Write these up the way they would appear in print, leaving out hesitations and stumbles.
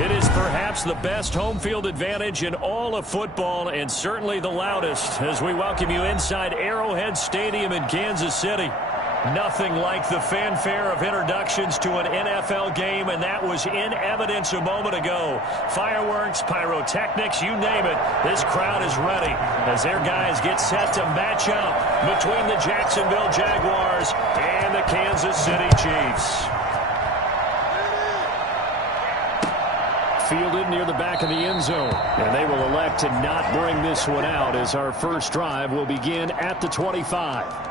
It is perhaps the best home field advantage in all of football and certainly the loudest as we welcome you inside Arrowhead Stadium in Kansas City. Nothing like the fanfare of introductions to an NFL game, and that was in evidence a moment ago. Fireworks, pyrotechnics, you name it. This crowd is ready as their guys get set to match up between the Jacksonville Jaguars and the Kansas City Chiefs. Fielded near the back of the end zone, and they will elect to not bring this one out as our first drive will begin at the 25.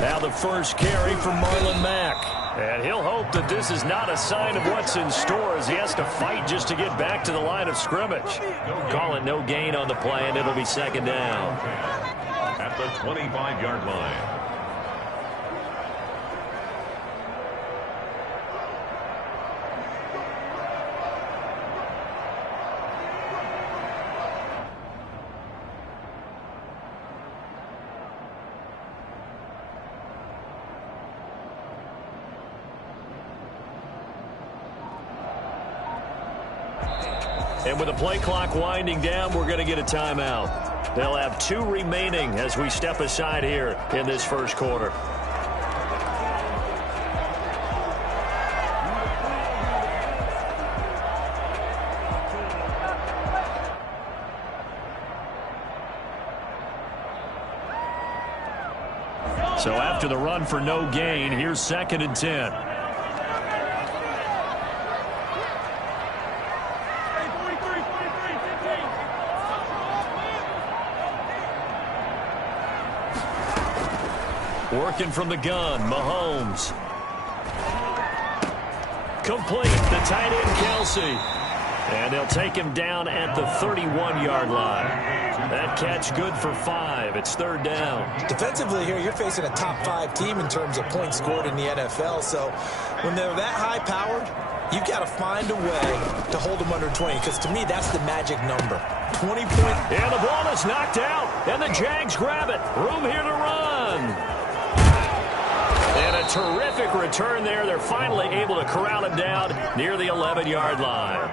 Now the first carry from Marlon Mack. And he'll hope that this is not a sign of what's in store as he has to fight just to get back to the line of scrimmage. Call it no gain on the play, and it'll be second down. At the 25-yard line. And with the play clock winding down, we're going to get a timeout. They'll have 2 remaining as we step aside here in this first quarter. So after the run for no gain, here's 2nd and 10. Working from the gun, Mahomes. Complete, the tight end, Kelsey. And they'll take him down at the 31-yard line. That catch good for 5. It's 3rd down. Defensively here, you're facing a top-5 team in terms of points scored in the NFL. So when they're that high-powered, you've got to find a way to hold them under 20, because to me, that's the magic number. 20 points. And the ball is knocked out, and the Jags grab it. Room here to run. And a terrific return there. They're finally able to corral him down near the 11-yard line.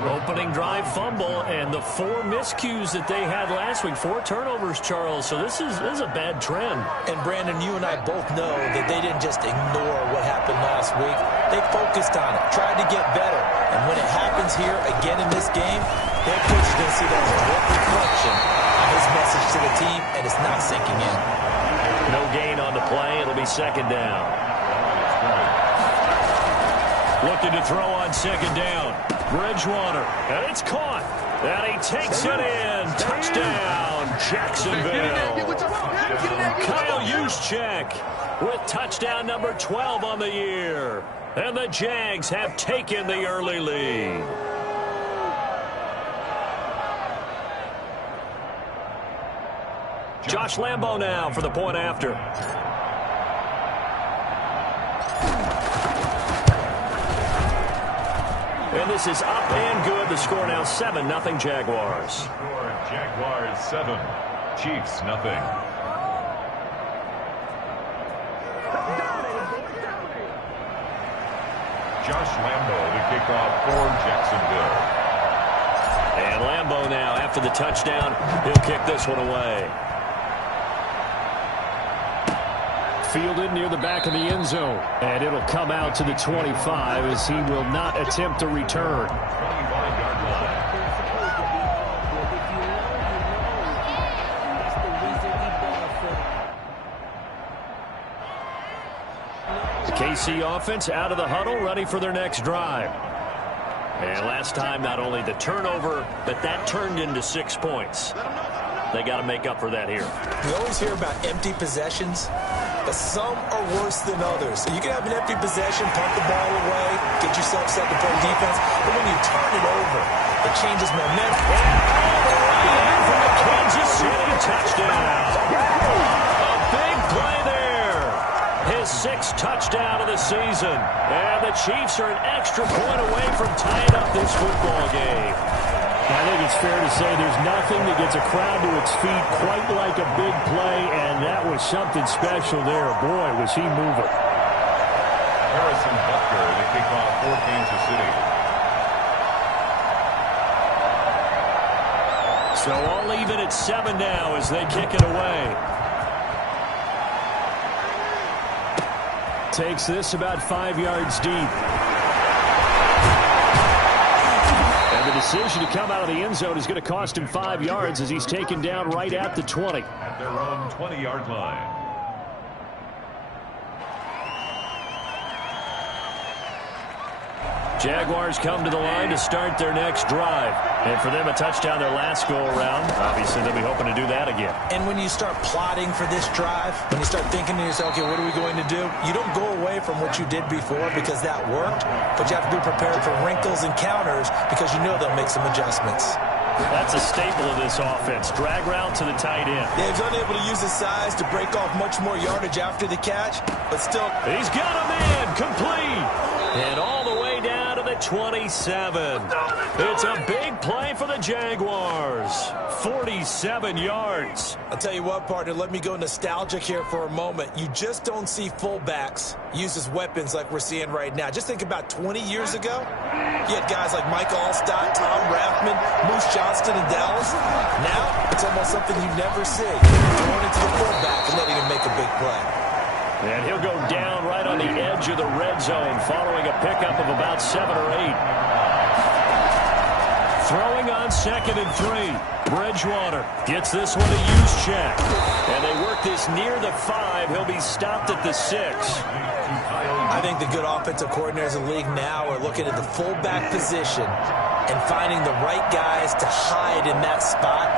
Opening drive fumble, and the 4 miscues that they had last week. 4 turnovers, Charles. So this is a bad trend. And, Brandon, you and I both know that they didn't just ignore what happened last week. They focused on it, tried to get better. And when it happens here again in this game, their coach is going to see that as a direct reflection of his message to the team, and it's not sinking in. No gain on the play. It'll be 2nd down. Looking to throw on 2nd down. Bridgewater. And it's caught. And he takes it in. Touchdown, Jacksonville. Kyle Juszczyk with touchdown number 12 on the year. And the Jags have taken the early lead. Josh Lambo now for the point after. And this is up and good. The score now 7-0 Jaguars. Score Jaguars 7, Chiefs nothing. Josh Lambo to kick off for Jacksonville. And Lambo now after the touchdown, he'll kick this one away. Fielded near the back of the end zone. And it'll come out to the 25 as he will not attempt a return. 25-yard line. The KC offense out of the huddle, ready for their next drive. And last time, not only the turnover, but that turned into 6 points. They got to make up for that here. We always hear about empty possessions. but some are worse than others. So you can have an empty possession, punt the ball away, get yourself set to play defense, but when you turn it over, it changes momentum. And from the Kansas City touchdown. A big play there. His 6th touchdown of the season. And the Chiefs are an extra point away from tying up this football game. I think it's fair to say there's nothing that gets a crowd to its feet quite like a big play, and that was something special there. Boy, was he moving. Harrison Butker, the kickoff for Kansas City. So all even at 7 now as they kick it away. Takes this about 5 yards deep. And the decision to come out of the end zone is going to cost him 5 yards as he's taken down right at the 20. At their own 20-yard line. Jaguars come to the line to start their next drive. And for them, a touchdown their last go-around. Obviously, they'll be hoping to do that again. And when you start plotting for this drive, when you start thinking to yourself, okay, what are we going to do? You don't go away from what you did before because that worked, but you have to be prepared for wrinkles and counters because you know they'll make some adjustments. That's a staple of this offense. Drag route to the tight end. Yeah, he's unable to use his size to break off much more yardage after the catch, but still. He's got a man complete. And all the way down to the 27. It's a big play for the Jaguars. 47 yards. I'll tell you what, partner, let me go nostalgic here for a moment. You just don't see fullbacks use as weapons like we're seeing right now. Just think about 20 years ago. You had guys like Mike Allstott, Tom Rathman, Moose Johnston in Dallas. Now, it's almost something you never see. Going into the fullback and letting him make a big play. And he'll go down right on the edge of the red zone following a pickup of about 7 or 8. Throwing on 2nd and 3. Bridgewater gets this one a use check. And they work this near the 5. He'll be stopped at the 6. I think the good offensive coordinators in the league now are looking at the fullback position and finding the right guys to hide in that spot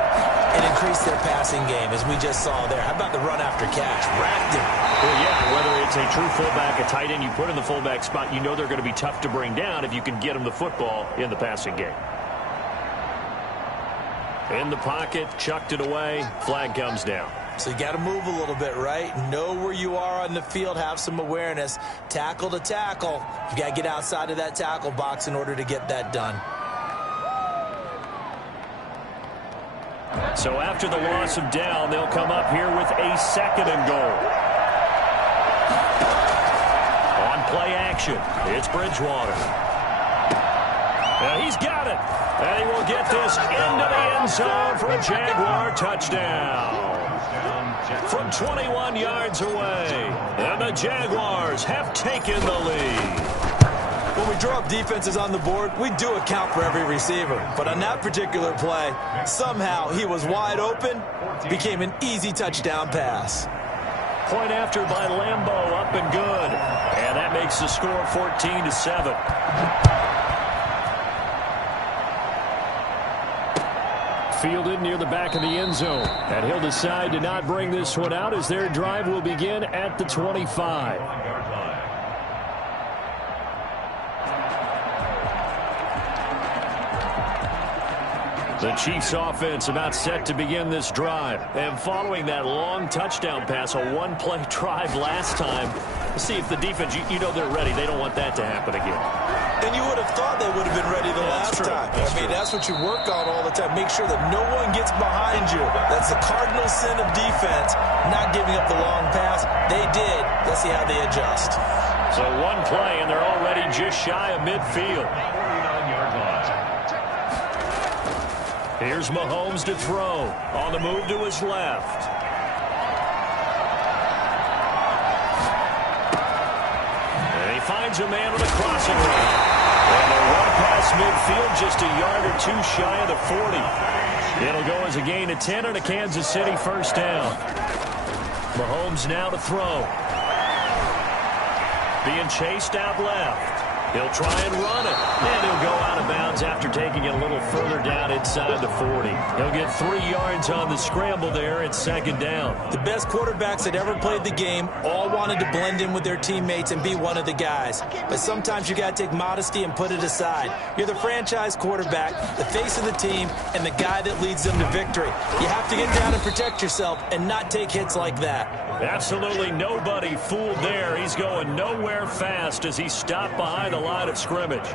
and increase their passing game, as we just saw there. How about the run after catch? Racked him. Well, yeah, whether it's a true fullback, a tight end you put in the fullback spot, you know they're going to be tough to bring down if you can get them the football in the passing game. In the pocket, chucked it away, flag comes down. So you got to move a little bit, right? Know where you are on the field, have some awareness. Tackle to tackle. You got to get outside of that tackle box in order to get that done. So after the loss of down, they'll come up here with a 2nd and goal. On play action, it's Bridgewater. Now he's got it. And he will get this into the end zone for a Jaguar touchdown. From 21 yards away. And the Jaguars have taken the lead. When we draw up defenses on the board, we do account for every receiver. But on that particular play, somehow he was wide open, became an easy touchdown pass. Point after by Lambeau, up and good. And that makes the score 14-7. Fielded near the back of the end zone. And he'll decide to not bring this one out as their drive will begin at the 25. The Chiefs offense about set to begin this drive. And following that long touchdown pass, a one-play drive last time, see if the defense, you know they're ready. They don't want that to happen again. And you would have thought they would have been ready the last time. That's what you work on all the time. Make sure that no one gets behind you. That's the cardinal sin of defense, not giving up the long pass. They did. Let's see how they adjust. So one play, and they're already just shy of midfield. Here's Mahomes to throw. On the move to his left. And he finds a man with a crossing route. And they run past midfield just a yard or two shy of the 40. It'll go as a gain of 10 and a Kansas City first down. Mahomes now to throw. Being chased out left. He'll try and run it. And he'll go out of bounds after taking it a little further down inside the 40. He'll get 3 yards on the scramble there at second down. The best quarterbacks that ever played the game all wanted to blend in with their teammates and be one of the guys. But sometimes you got to take modesty and put it aside. You're the franchise quarterback, the face of the team, and the guy that leads them to victory. You have to get down and protect yourself and not take hits like that. Absolutely nobody fooled there. He's going nowhere fast as he stopped behind the line of scrimmage.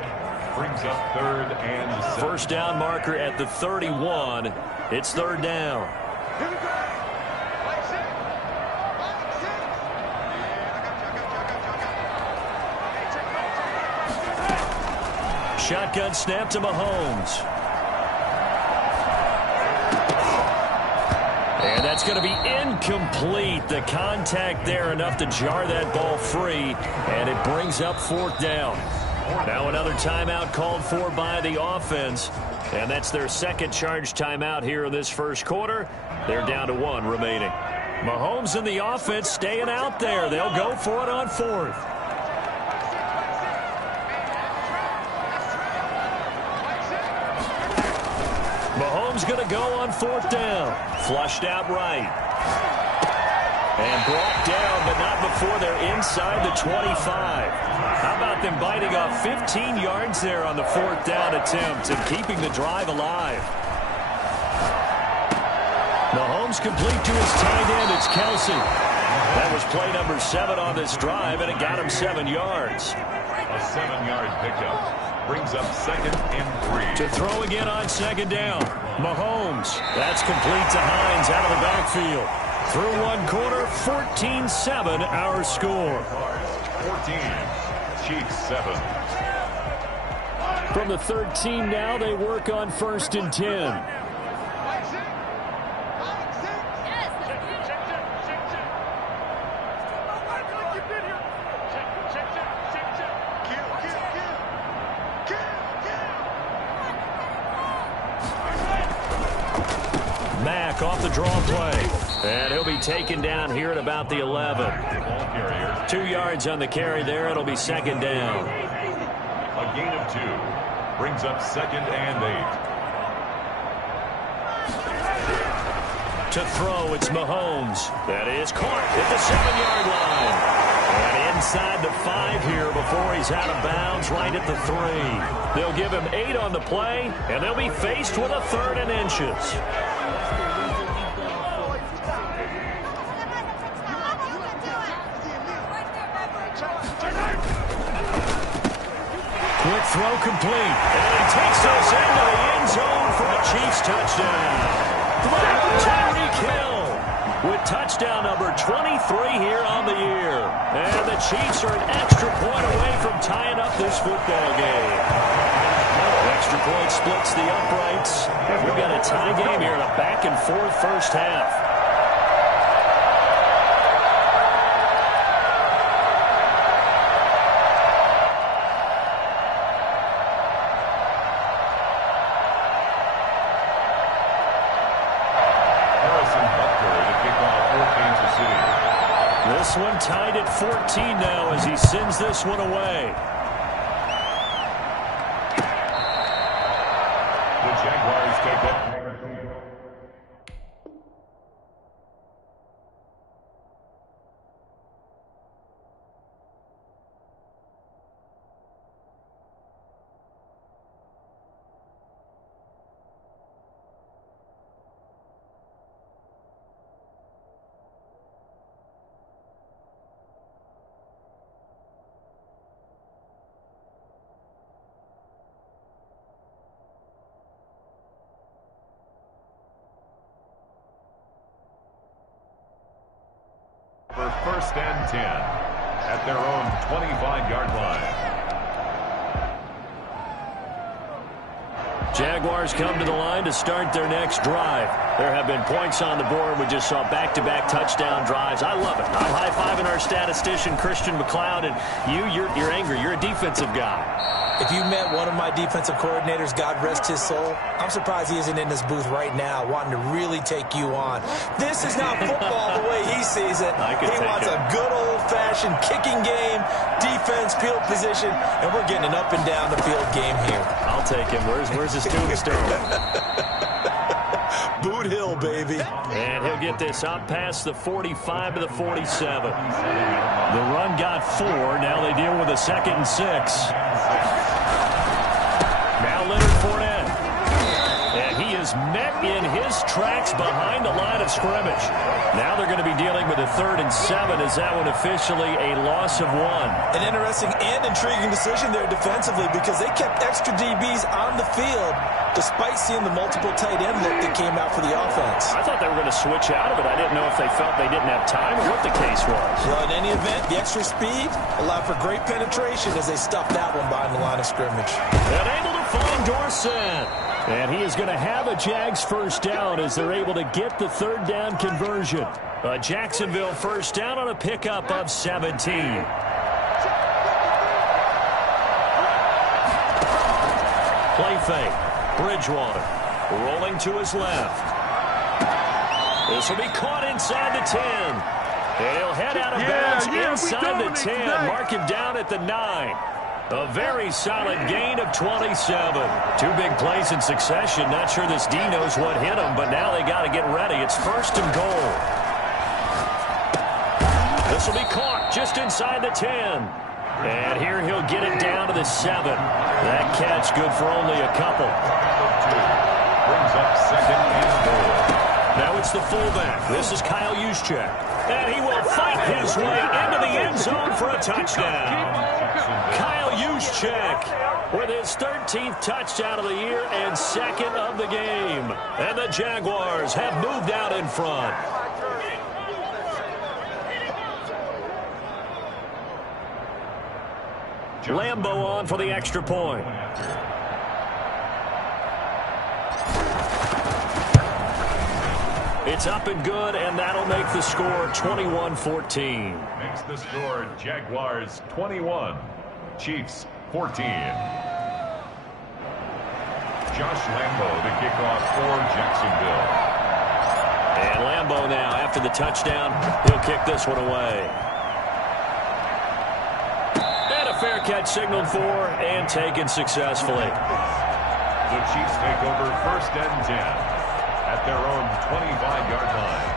Brings up 3rd and 7. First down marker at the 31. It's 3rd down. Shotgun snap to Mahomes. And that's going to be incomplete. The contact there enough to jar that ball free, and it brings up 4th down. Now another timeout called for by the offense, and that's their second charge timeout here in this first quarter. They're down to 1 remaining. Mahomes and the offense staying out there. They'll go for it on 4th. Mahomes going to go on 4th down. Flushed out right. And brought down, but not before they're inside the 25. How about them biting off 15 yards there on the 4th down attempt and keeping the drive alive? Mahomes complete to his tight end. It's Kelsey. That was play number 7 on this drive, and it got him 7 yards. A 7-yard pickup. Brings up 2nd and 3. To throw again on 2nd down. Mahomes. That's complete to Hines out of the backfield. Through 1 quarter, 14-7 our score. 14. Chiefs 7. From the 13 now, they work on 1st and 10. Mack off the draw play. And he'll be taken down here at about the 11. 2 yards on the carry there. It'll be 2nd down. A gain of 2. Brings up 2nd and 8. To throw, it's Mahomes. That is caught at the 7-yard line. And inside the 5 here before he's out of bounds right at the 3. They'll give him 8 on the play, and they'll be faced with a 3rd and inches. Quick throw complete. And he takes us into the end zone for a Chiefs touchdown. Tyreek Hill with touchdown number 23 here on the year. And the Chiefs are an extra point away from tying up this football game. Extra point splits the uprights. And we've got a tie game here in a back-and-forth first half. This one tied at 14 now as he sends this one away. The Jaguars take up. For 1st and 10 at their own 25-yard line. Jaguars come to the line to start their next drive. There have been points on the board. We just saw back-to-back touchdown drives. I love it. I'm high-fiving our statistician, Christian McLeod, and you're angry. You're a defensive guy. If you met one of my defensive coordinators, God rest his soul, I'm surprised he isn't in this booth right now wanting to really take you on. This is not football the way he sees it. He wants a good old old-fashioned kicking game, defense, field position, and we're getting an up and down the field game here. I'll take him. Where's his tombstone? Boot Hill, baby. And he'll get this up past the 45 to the 47. The run got 4. Now they deal with a 2nd and 6. Now Leonard Fournette. And he is met in his tracks behind the line of scrimmage. Now they're going to be dealing with a 3rd and 7. Is that one officially a loss of 1? An interesting and intriguing decision there defensively because they kept extra DBs on the field despite seeing the multiple tight end look that came out for the offense. I thought they were going to switch out of it. I didn't know if they felt they didn't have time or what the case was. Well, in any event, the extra speed allowed for great penetration as they stuffed that one behind the line of scrimmage. And able to find Dorsett. And he is going to have a Jags first down as they're able to get the 3rd down conversion. A Jacksonville first down on a pickup of 17. Play fake. Bridgewater rolling to his left. This will be caught inside the 10. And he'll head out of bounds inside the 10. Mark him down at the 9. A very solid gain of 27. 2 big plays in succession. Not sure this D knows what hit him, but now they got to get ready. It's 1st and goal. This will be caught just inside the 10. And here he'll get it down to the 7. That catch good for only a couple. Brings up 2nd and goal. Now it's the fullback. This is Kyle Juszczyk. And he will fight his way into the end zone for a touchdown. Kyle Juszczyk with his 13th touchdown of the year and 2nd of the game. And the Jaguars have moved out in front. Lambeau on for the extra point. It's up and good, and that'll make the score 21-14. Makes the score Jaguars 21, Chiefs 14. Josh Lambeau to kick off for Jacksonville. And Lambeau now, after the touchdown, he'll kick this one away. And a fair catch signaled for and taken successfully. The Chiefs take over 1st and 10. At their own 25-yard line.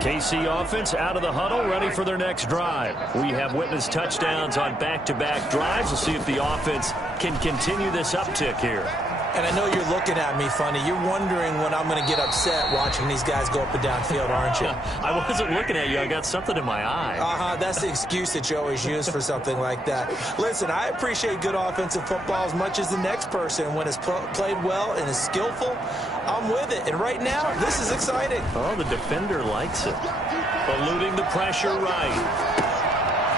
KC offense out of the huddle, ready for their next drive. We have witnessed touchdowns on back-to-back drives. We'll see if the offense can continue this uptick here. And I know you're looking at me funny. You're wondering when I'm going to get upset watching these guys go up and down field, aren't you? I wasn't looking at you. I got something in my eye. That's the excuse that you always use for something like that. Listen, I appreciate good offensive football as much as the next person. When it's played well and is skillful, I'm with it. And right now, this is exciting. Oh, the defender likes it. Eluding the pressure right.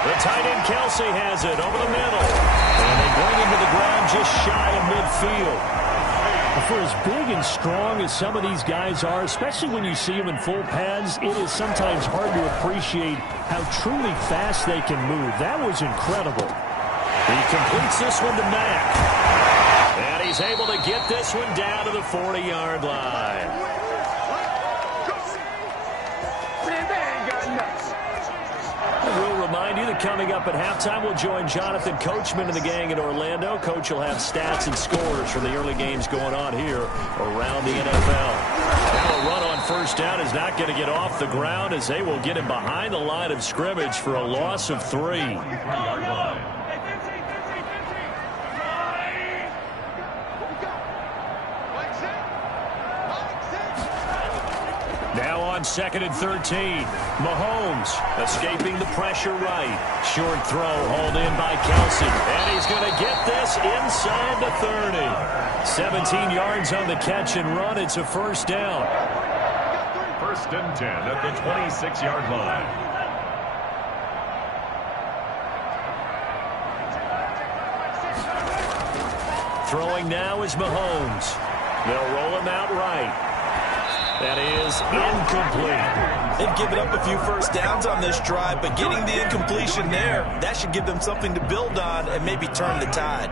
The tight end Kelsey has it over the middle. And they bring him to the ground just shy of midfield. For as big and strong as some of these guys are, especially when you see them in full pads, it is sometimes hard to appreciate how truly fast they can move. That was incredible. He completes this one to Mack. And he's able to get this one down to the 40-yard line. We'll remind you that coming up at halftime, we'll join Jonathan Coachman and the gang in Orlando. Coach will have stats and scores from the early games going on here around the NFL. Now a run on 1st down is not going to get off the ground as they will get him behind the line of scrimmage for a loss of 3. Now on 2nd and 13. Mahomes escaping the pressure right. Short throw hauled in by Kelsey. And he's going to get this inside the 30. 17 yards on the catch and run. It's a 1st down. 1st and 10 at the 26-yard line. Throwing now is Mahomes. They'll roll him out right. That is incomplete. They've given up a few 1st downs on this drive, but getting the incompletion there, that should give them something to build on and maybe turn the tide.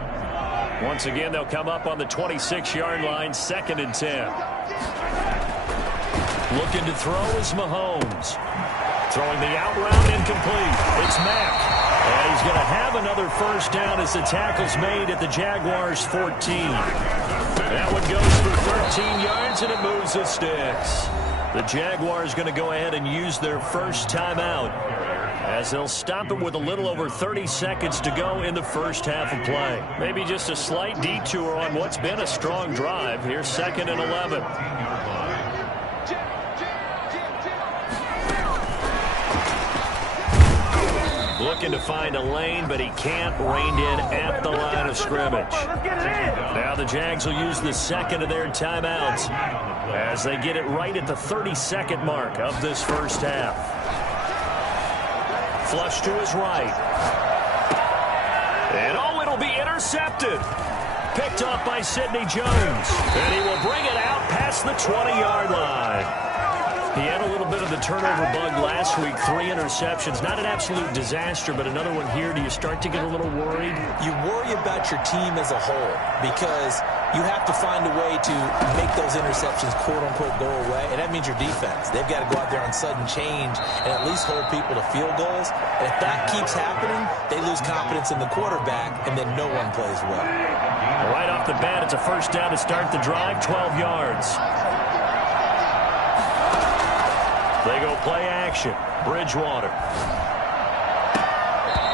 Once again, they'll come up on the 26-yard line, 2nd and 10. Looking to throw is Mahomes. Throwing the out route incomplete. It's Mack. And he's going to have another first down as the tackle's made at the Jaguars' 14. That one goes for 13 yards, and it moves the sticks. The Jaguars going to go ahead and use their first timeout as they'll stop it with a little over 30 seconds to go in the first half of play. Maybe just a slight detour on what's been a strong drive. Here's 2nd and 11. Looking to find a lane, but he can't. Reined in at the line of scrimmage. Now the Jags will use the second of their timeouts as they get it right at the 32nd mark of this first half. Flush to his right. And oh, it'll be intercepted. Picked off by Sidney Jones. And he will bring it out past the 20-yard line. He had a little bit of the turnover bug last week, 3 interceptions. Not an absolute disaster, but another one here. Do you start to get a little worried? You worry about your team as a whole because you have to find a way to make those interceptions, quote-unquote, go away, and that means your defense. They've got to go out there on sudden change and at least hold people to field goals. And if that keeps happening, they lose confidence in the quarterback, and then no one plays well. Right off the bat, it's a first down to start the drive, 12 yards. They go play action. Bridgewater.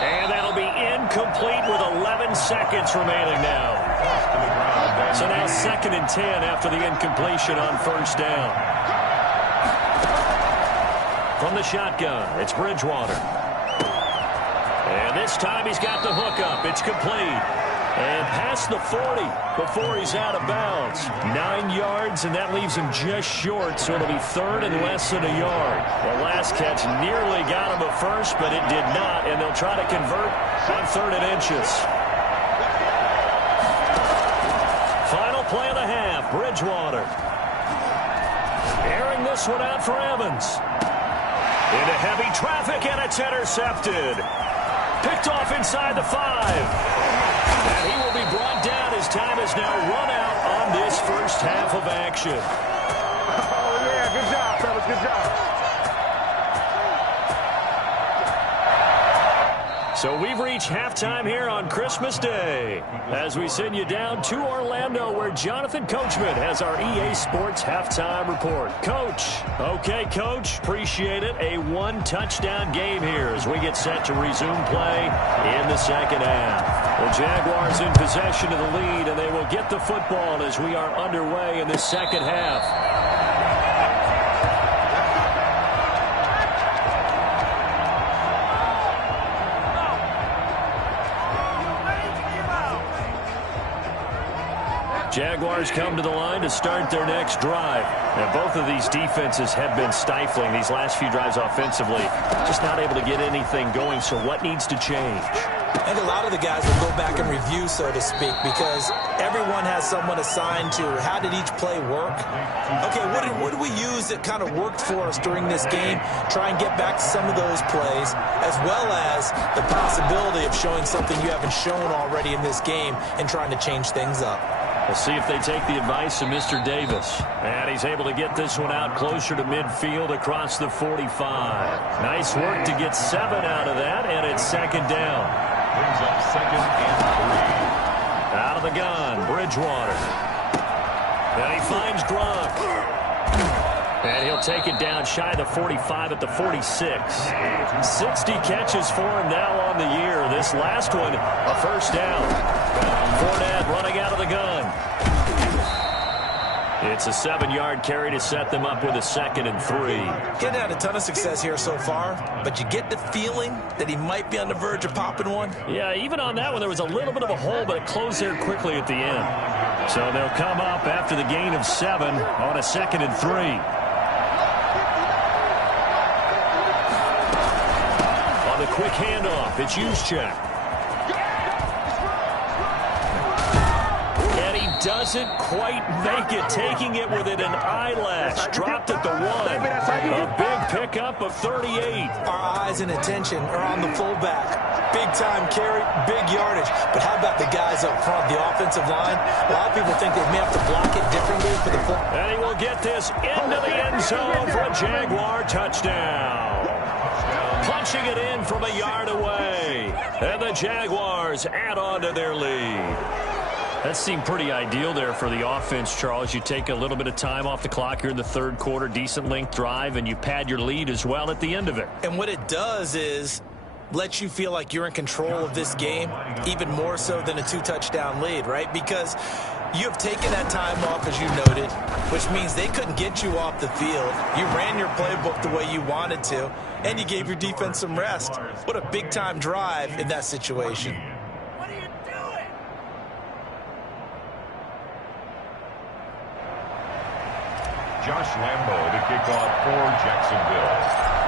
And that'll be incomplete with 11 seconds remaining now. So now 2nd and 10 after the incompletion on first down. From the shotgun, it's Bridgewater. And this time he's got the hook up. It's complete. And past the 40 before he's out of bounds. 9 yards, and that leaves him just short, so it'll be 3rd and less than a yard. The last catch nearly got him a first, but it did not, and they'll try to convert on 3rd and inches. Final play of the half, Bridgewater. Airing this one out for Evans. Into heavy traffic, and it's intercepted. Picked off inside the 5. And he will be brought down as time has now run out on this first half of action. Oh, yeah, good job, fellas, good job. So we've reached halftime here on Christmas Day as we send you down to Orlando where Jonathan Coachman has our EA Sports halftime report. Coach. Okay, Coach. Appreciate it. A 1-touchdown game here as we get set to resume play in the second half. The Jaguars in possession of the lead, and they will get the football as we are underway in the second half. Jaguars come to the line to start their next drive. Now, both of these defenses have been stifling these last few drives offensively. Just not able to get anything going, so what needs to change? I think a lot of the guys will go back and review, so to speak, because everyone has someone assigned to how did each play work. Okay, what did we use that kind of worked for us during this game? Try and get back to some of those plays, as well as the possibility of showing something you haven't shown already in this game and trying to change things up. We'll see if they take the advice of Mr. Davis. And he's able to get this one out closer to midfield across the 45. Nice work to get 7 out of that, and it's second down. Brings up 2nd and 3. Out of the gun, Bridgewater. And he finds Gronk. And he'll take it down shy of the 45 at the 46. 60 catches for him now on the year. This last one, a first down. Fournette running out of the gun. It's a 7-yard carry to set them up with a 2nd and 3. Getting had a ton of success here so far, but you get the feeling that he might be on the verge of popping one. Yeah, even on that one, there was a little bit of a hole, but it closed there quickly at the end. So they'll come up after the gain of 7 on a 2nd and 3. On the quick handoff, it's Juszczyk. Doesn't quite make it, taking it within an eyelash. Dropped at the 1. A big pickup of 38. Our eyes and attention are on the fullback. Big time carry, big yardage. But how about the guys up front, the offensive line? A lot of people think they may have to block it differently for the full. And he will get this into the end zone for a Jaguar touchdown. Punching it in from a yard away. And the Jaguars add on to their lead. That seemed pretty ideal there for the offense, Charles. You take a little bit of time off the clock here in the third quarter, decent length drive, and you pad your lead as well at the end of it. And what it does is lets you feel like you're in control of this game, even more so than a 2-touchdown lead, right? Because you have taken that time off, as you noted, which means they couldn't get you off the field. You ran your playbook the way you wanted to, and you gave your defense some rest. What a big-time drive in that situation. Josh Lambo to kick off for Jacksonville.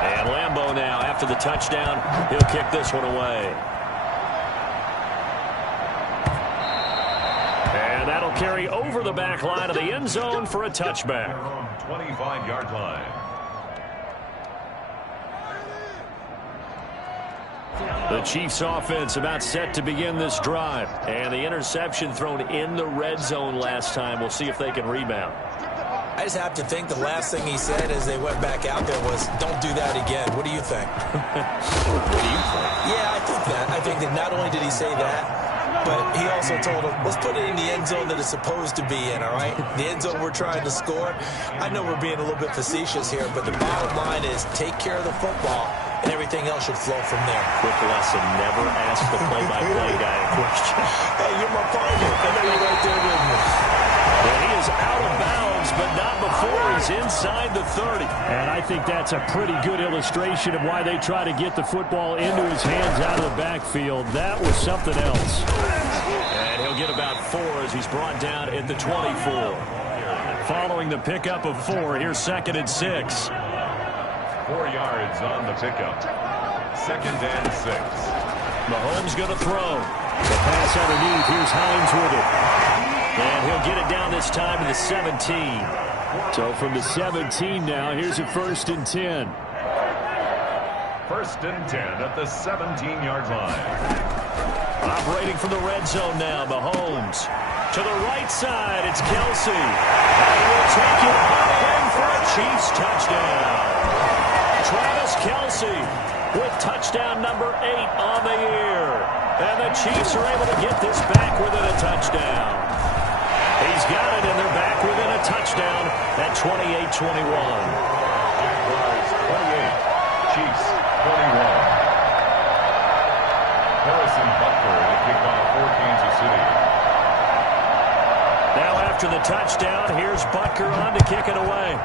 And Lambo now, after the touchdown, he'll kick this one away. And that'll carry over the back line of the end zone for a touchback. 25-yard line. The Chiefs offense about set to begin this drive. And the interception thrown in the red zone last time. We'll see if they can rebound. I just have to think the last thing he said as they went back out there was, don't do that again. What do you think? What do you think? Yeah, I think that. I think that not only did he say that, but he also told him, let's put it in the end zone that it's supposed to be in, all right? The end zone we're trying to score. I know we're being a little bit facetious here, but the bottom line is take care of the football, and everything else should flow from there. Quick lesson, never ask the play-by-play guy a question. Hey, you're my partner. I know you're right there with me. Well, he is out of bounds, but not before he's inside the 30. And I think that's a pretty good illustration of why they try to get the football into his hands out of the backfield. That was something else. And he'll get about 4 as he's brought down at the 24. Following the pickup of 4, here's 2nd and 6. 4 yards on the pickup. 2nd and 6. Mahomes going to throw. The pass underneath. Here's Hines with it. And he'll get it down this time to the 17. So from the 17 now, here's a 1st and 10. 1st and 10 at the 17-yard line. Operating from the red zone now, Mahomes. To the right side, it's Kelsey. And he'll take it all in for a Chiefs touchdown. Travis Kelsey with touchdown number 8 on the year. And the Chiefs are able to get this back within a touchdown. He's got it, and they're back within a touchdown at 28-21. Jaguars 28, Chiefs 21. Harrison Butker to kick off for Kansas City. Now after the touchdown, here's Butker on to kick it away.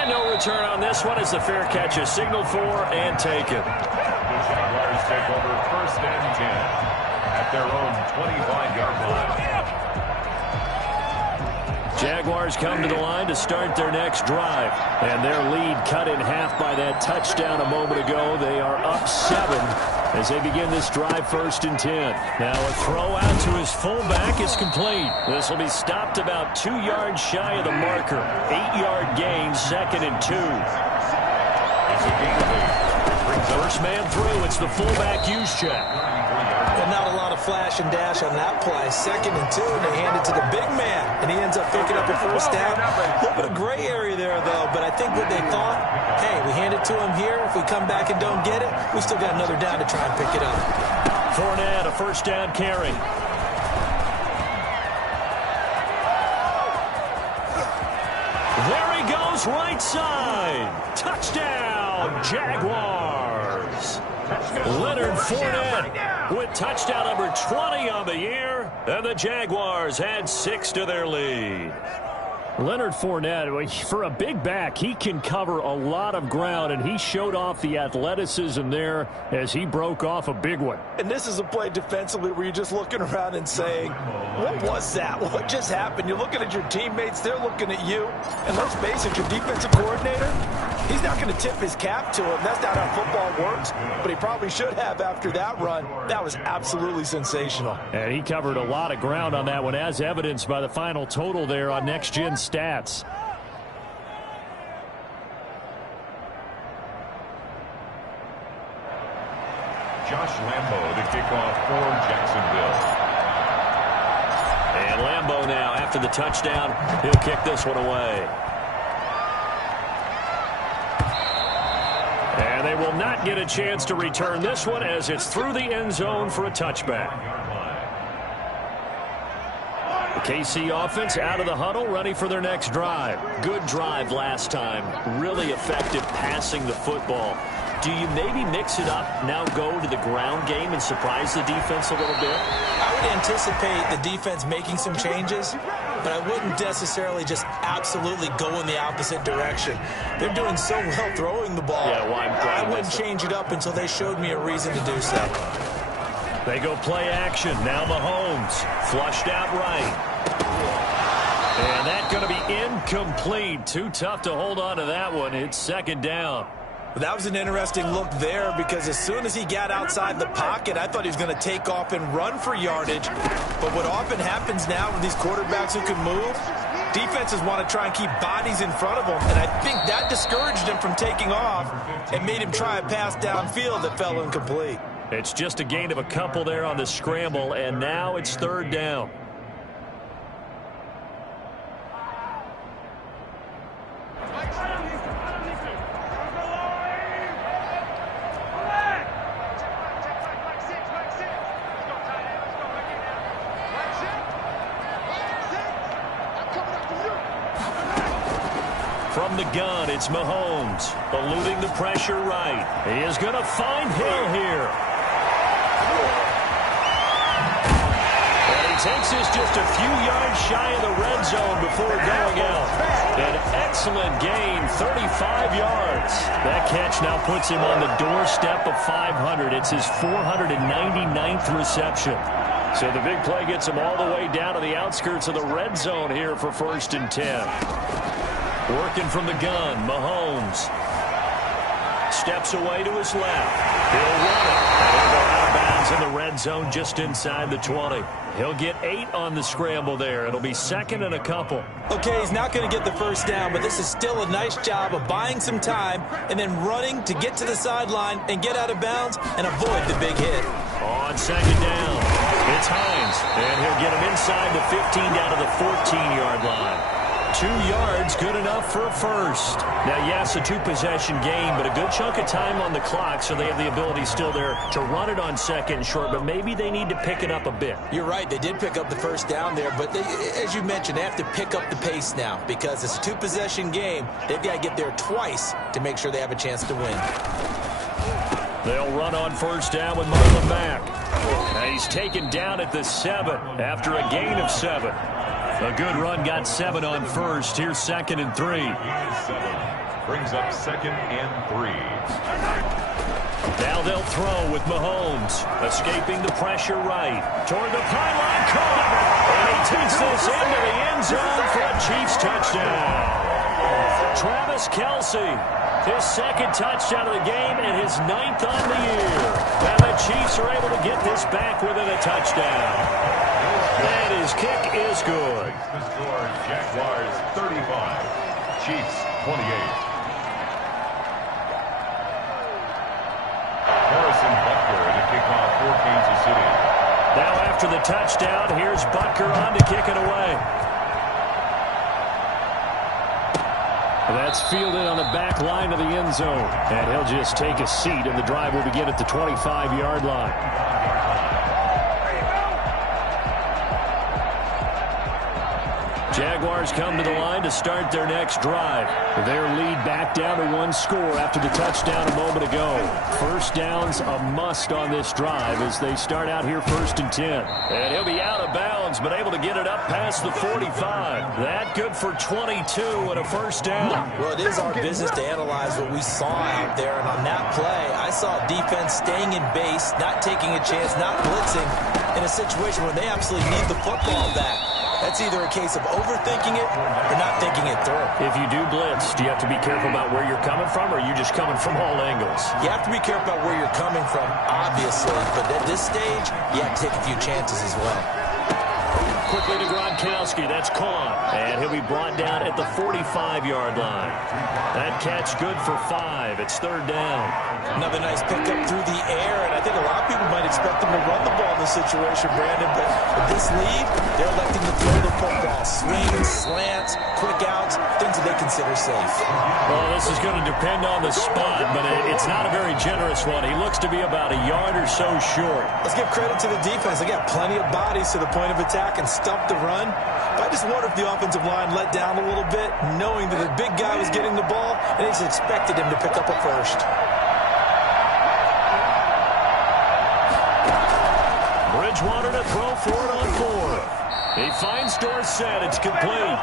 And no return on this one as the fair catch is signaled for and taken. The Jaguars take over 1st and 10. At their own 25-yard line. Jaguars come to the line to start their next drive. And their lead cut in half by that touchdown a moment ago. They are up 7 as they begin this drive 1st and 10. Now a throw out to his fullback is complete. This will be stopped about 2 yards shy of the marker. 8-yard gain, 2nd and 2. First man through, it's the fullback use check. And not a lot of flash and dash on that play. 2nd and 2, and they hand it to the big man. And he ends up picking up a 1st down. A little bit of gray area there, though. But I think what they thought, hey, we hand it to him here. If we come back and don't get it, we still got another down to try and pick it up. Fournette, a 1st down carry. There he goes, right side. Touchdown, Jaguars. Leonard Fournette with touchdown number 20 on the year, and the Jaguars add 6 to their lead. Leonard Fournette, for a big back, he can cover a lot of ground, and he showed off the athleticism there as he broke off a big one. And this is a play defensively where you're just looking around and saying, what was that? What just happened? You're looking at your teammates, they're looking at you, and let's face it, your defensive coordinator, he's not going to tip his cap to him. That's not how football works, but he probably should have after that run. That was absolutely sensational. And he covered a lot of ground on that one, as evidenced by the final total there on Next Gen Stats. Josh Lambo to kick off for Jacksonville. And Lambo now, after the touchdown, he'll kick this one away. They will not get a chance to return this one as it's through the end zone for a touchback. The KC offense out of the huddle, ready for their next drive. Good drive last time. Really effective passing the football. Do you maybe mix it up, now go to the ground game and surprise the defense a little bit? I would anticipate the defense making some changes, but I wouldn't necessarily just absolutely go in the opposite direction. They're doing so well throwing the ball. Yeah, well, I wouldn't change it up until they showed me a reason to do so. They go play action. Now Mahomes flushed out right. And that's going to be incomplete. Too tough to hold on to that one. It's second down. That was an interesting look there because as soon as he got outside the pocket, I thought he was going to take off and run for yardage. But what often happens now with these quarterbacks who can move, defenses want to try and keep bodies in front of them. And I think that discouraged him from taking off and made him try a pass downfield that fell incomplete. It's just a gain of a couple there on the scramble, and now it's third down. From the gun, it's Mahomes, eluding the pressure right. He is going to find Hill here. And he takes this just a few yards shy of the red zone before going out. An excellent gain, 35 yards. That catch now puts him on the doorstep of 500. It's his 499th reception. So the big play gets him all the way down to the outskirts of the red zone here for 1st and 10. Working from the gun, Mahomes steps away to his left. He'll run it. And he'll go out of bounds in the red zone just inside the 20. He'll get 8 on the scramble there. It'll be second and a couple. Okay, he's not going to get the first down, but this is still a nice job of buying some time and then running to get to the sideline and get out of bounds and avoid the big hit. On second down, it's Hines. And he'll get him inside the 15 down to the 14-yard line. 2 yards, good enough for a first. Now, yes, a 2-possession game, but a good chunk of time on the clock, so they have the ability still there to run it on second and short, but maybe they need to pick it up a bit. You're right. They did pick up the first down there, but they, as you mentioned, they have to pick up the pace now because it's a 2-possession game. They've got to get there twice to make sure they have a chance to win. They'll run on first down with Marlon Mack. Now he's taken down at the 7 after a gain of 7. A good run got 7 on first. Here's 2nd and 3. Brings up 2nd and 3. Now they'll throw with Mahomes. Escaping the pressure right. Toward the pylon, caught. And he takes this into the end zone for a Chiefs touchdown. Travis Kelce, his 2nd touchdown of the game and his 9th on the year. And the Chiefs are able to get this back within a touchdown. And his kick is good. The score, Jaguars 35, Chiefs 28. Harrison Butker to kick off for Kansas City. Now after the touchdown, here's Butker on to kick it away. That's fielded on the back line of the end zone. And he'll just take a seat, and the drive will begin at the 25-yard line. Jaguars come to the line to start their next drive. Their lead back down to 1 score after the touchdown a moment ago. First down's a must on this drive as they start out here 1st and 10. And he'll be out of bounds, but able to get it up past the 45. That good for 22 and a first down. Well, it is our business to analyze what we saw out there. And on that play, I saw defense staying in base, not taking a chance, not blitzing in a situation where they absolutely need the football back. That's either a case of overthinking it or not thinking it through. If you do blitz, do you have to be careful about where you're coming from, or are you just coming from all angles? You have to be careful about where you're coming from, obviously. But at this stage, you have to take a few chances as well. Quickly to Gronkowski. That's caught. And he'll be brought down at the 45-yard line. That catch good for 5. It's 3rd down. Another nice pickup through the air, and I think a lot of people might expect them to run the ball in this situation, Brandon, but with this lead, they're electing to throw the football. Swings, slants, quick outs, things of that they consider safe. Well, this is going to depend on the spot, but it's not a very generous one. He looks to be about a yard or so short. Let's give credit to the defense. They got plenty of bodies to the point of attack and stuffed the run. But I just wonder if the offensive line let down a little bit, knowing that the big guy was getting the ball, and they just expected him to pick up a first. Bridgewater to throw for it on fourth. He finds Dorsett. It's complete.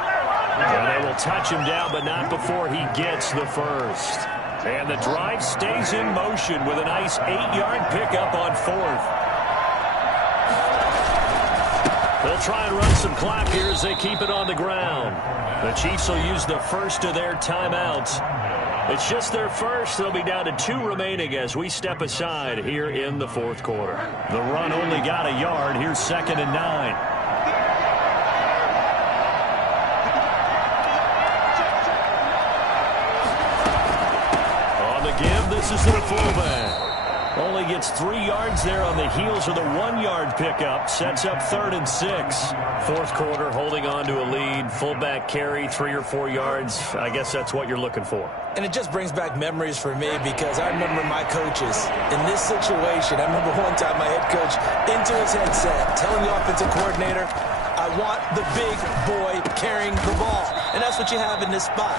And they will touch him down, but not before he gets the first. And the drive stays in motion with a nice 8-yard pickup on fourth. They'll try and run some clock here as they keep it on the ground. The Chiefs will use the first of their timeouts. It's just their first. They'll be down to 2 remaining as we step aside here in the fourth quarter. The run only got a yard. Here's 2nd and 9. This is to the fullback. Only gets 3 yards there on the heels of the 1-yard pickup. Sets up 3rd and 6. Fourth quarter, holding on to a lead. Fullback carry, 3 or 4 yards. I guess that's what you're looking for. And it just brings back memories for me because I remember my coaches in this situation. I remember one time my head coach into his headset telling the offensive coordinator, I want the big boy carrying the ball. And that's what you have in this spot.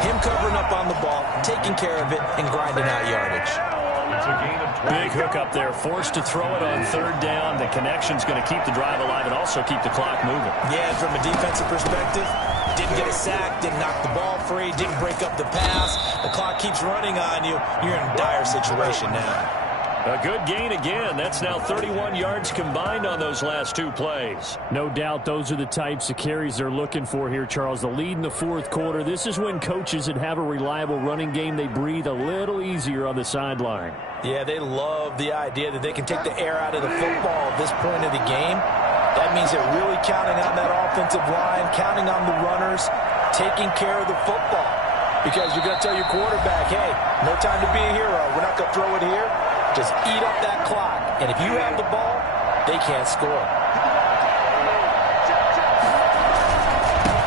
Him covering up on the ball, taking care of it, and grinding out yardage. It's a gain of 20. Big hook up there, forced to throw it on 3rd down. The connection's going to keep the drive alive and also keep the clock moving. Yeah, and from a defensive perspective, didn't get a sack, didn't knock the ball free, didn't break up the pass. The clock keeps running on you. You're in a dire situation now. A good gain again. That's now 31 yards combined on those last 2 plays. No doubt those are the types of carries they're looking for here, Charles. The lead in the fourth quarter. This is when coaches that have a reliable running game, they breathe a little easier on the sideline. Yeah, they love the idea that they can take the air out of the football at this point of the game. That means they're really counting on that offensive line, counting on the runners, taking care of the football. Because you're going to tell your quarterback, hey, no time to be a hero. We're not going to throw it here. Just eat up that clock. And if you have the ball, they can't score.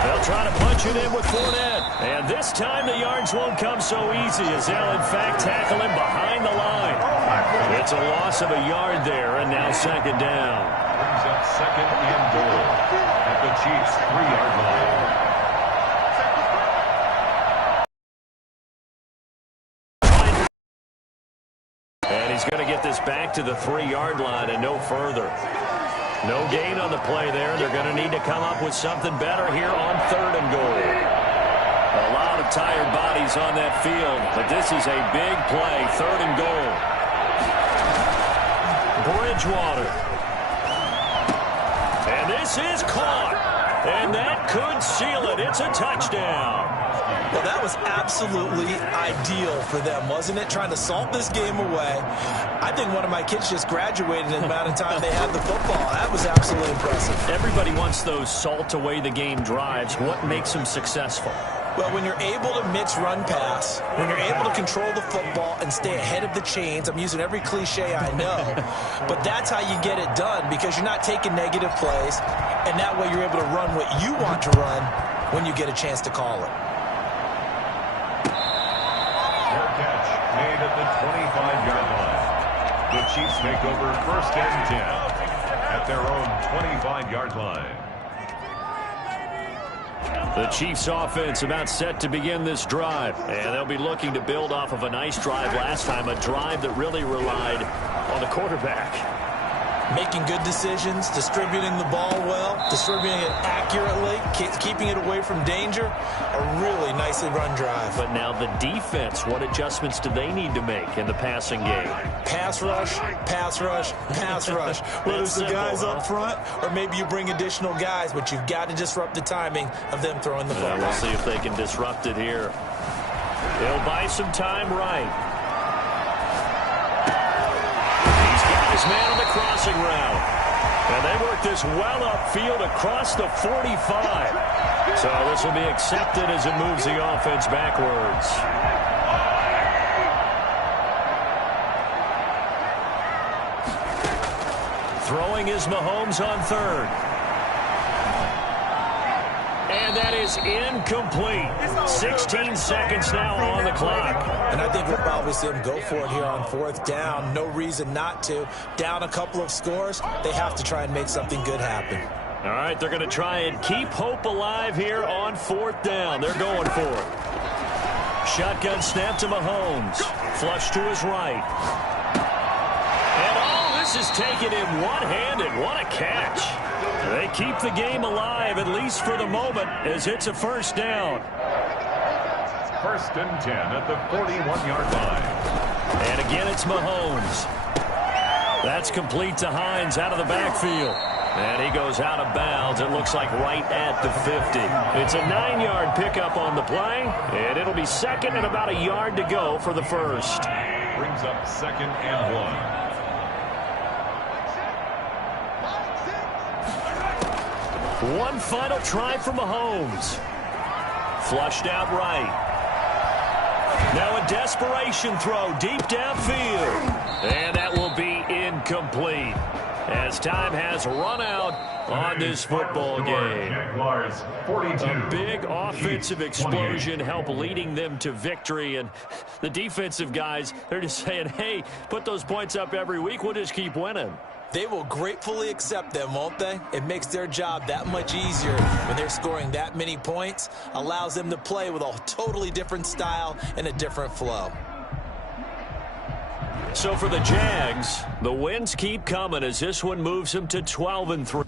They'll try to punch it in with Fournette. And this time the yards won't come so easy as they'll, in fact, tackle him behind the line. It's a loss of a yard there, and now 2nd down. Brings up 2nd and goal at the Chiefs' 3-yard line. He's going to get this back to the 3-yard line and no further. No gain on the play there. They're going to need to come up with something better here on 3rd and goal. A lot of tired bodies on that field, but this is a big play. 3rd and goal. Bridgewater. And this is caught. And that could seal it. It's a touchdown. Well, that was absolutely ideal for them, wasn't it? Trying to salt this game away. I think one of my kids just graduated in the amount of time they had the football. That was absolutely impressive. Everybody wants those salt away the game drives. What makes them successful? Well, when you're able to mix run pass, when you're able to control the football and stay ahead of the chains, I'm using every cliche I know, but that's how you get it done because you're not taking negative plays, and that way you're able to run what you want to run when you get a chance to call it. Fair catch made at the 25-yard line. The Chiefs make over 1st and 10 at their own 25-yard line. The Chiefs offense about set to begin this drive. And they'll be looking to build off of a nice drive last time, a drive that really relied on the quarterback. Making good decisions, distributing the ball well, distributing it accurately, keeping it away from danger. A really nicely run drive. But now the defense, what adjustments do they need to make in the passing game? Pass rush, pass rush, pass rush. Whether it's the guys up front or maybe you bring additional guys, but you've got to disrupt the timing of them throwing the football. We'll see if they can disrupt it here. They'll buy some time right. His man on the crossing route. And they work this well upfield across the 45. So this will be accepted as it moves the offense backwards. Throwing is Mahomes on 3rd. And that is incomplete. 16 seconds now on the clock. And I think we'll probably see them go for it here on fourth down. No reason not to. Down a couple of scores, they have to try and make something good happen. All right, they're going to try and keep hope alive here on fourth down. They're going for it. Shotgun snap to Mahomes. Flush to his right. And all this is taken in one-handed. What a catch. They keep the game alive, at least for the moment, as it's a first down. First and 10 at the 41-yard line. And again, it's Mahomes. That's complete to Hines out of the backfield. And he goes out of bounds, it looks like right at the 50. It's a 9-yard pickup on the play, and it'll be second and about a yard to go for the first. Brings up second and 1. One final try for Mahomes. Flushed out right. Now a desperation throw deep downfield. And that will be incomplete, as time has run out on this football game. A big offensive explosion helped leading them to victory, and the defensive guys, they're just saying, hey, put those points up every week, we'll just keep winning. They will gratefully accept them, won't they? It makes their job that much easier when they're scoring that many points, allows them to play with a totally different style and a different flow. So for the Jags, the wins keep coming as this one moves them to 12-3.